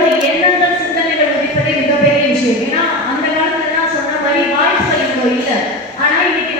எண்ணங்கள் சிந்தனைகள் உதிப்பதே மிகப்பெரிய விஷயம். ஏன்னா அந்த காலத்துல சொன்ன மாதிரி வாய்ஸ் இல்லை. ஆனா இன்னைக்கு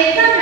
Amen.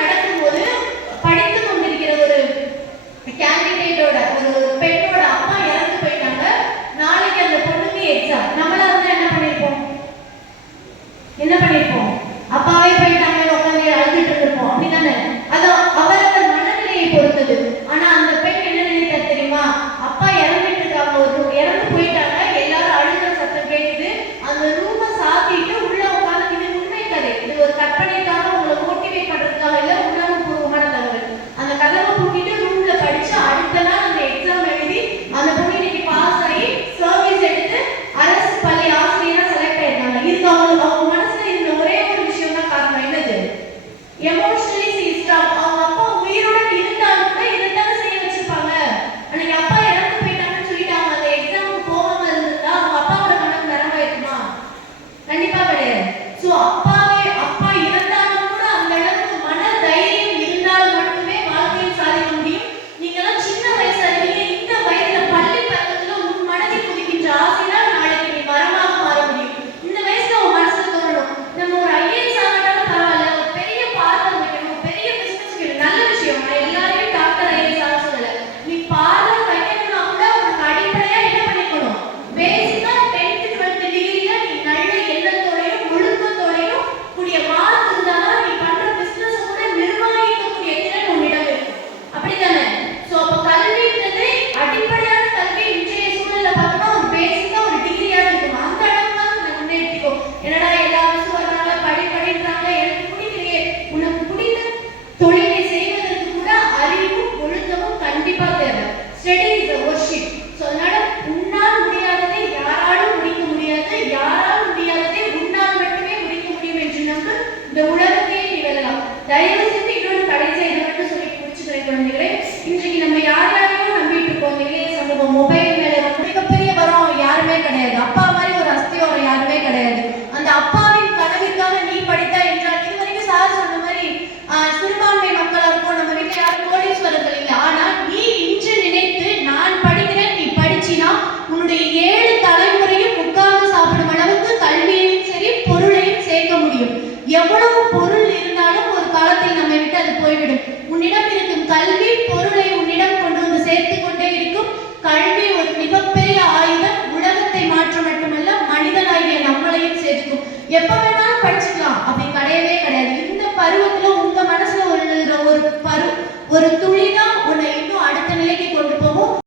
கிடையாது அப்பா